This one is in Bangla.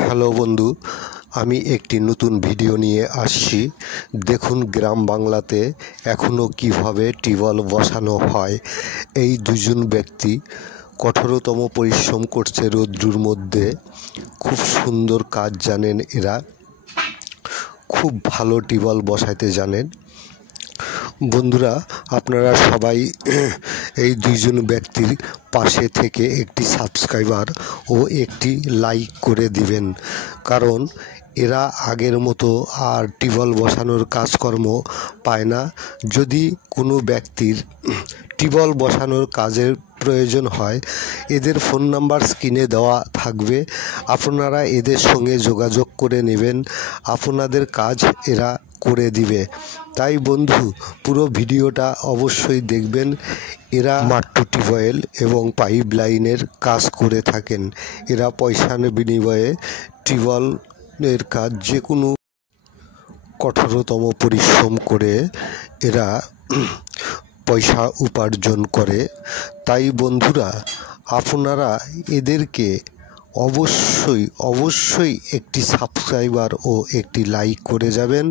হ্যালো বন্ধু, আমি একটি নতুন ভিডিও নিয়ে আসছি। দেখুন গ্রাম বাংলাতে এখনও কিভাবে টিউবওয়েল বসানো হয়। এই দুজন ব্যক্তি কঠোরতম পরিশ্রম করছে রৌদ্রের মধ্যে। খুব সুন্দর কাজ জানেন এরা, খুব ভালো টিউবওয়েল বসাতে জানেন। বন্ধুরা, আপনারা সবাই এই দুইজন ব্যক্তির পাশে থেকে একটি সাবস্ক্রাইবার ও একটি লাইক করে দিবেন, কারণ এরা আগের মতো আর টিউবওয়েল বসানোর কাজকর্ম পায় না। যদি কোনো ব্যক্তির টিউবওয়েল বসানোর কাজের প্রয়োজন হয়, এদের ফোন নাম্বার স্ক্রিনে দেওয়া থাকবে। আপনারা এদের সঙ্গে যোগাযোগ করে নেবেন, আপনাদের কাজ এরা করে দিবে। তাই বন্ধু, পুরো ভিডিওটা অবশ্যই দেখবেন। এরা মাট্টু টিউবওয়েল এবং পাইপ লাইনের কাজ করে থাকেন। এরা পয়সার বিনিময়ে টিউবওয়েলের কাজ যে কোনো কঠোরতম পরিশ্রম করে এরা পয়সা উপার্জন করে। তাই বন্ধুরা, আপনারা এদেরকে অবশ্যই একটি সাবস্ক্রাইবার ও একটি লাইক করে যাবেন।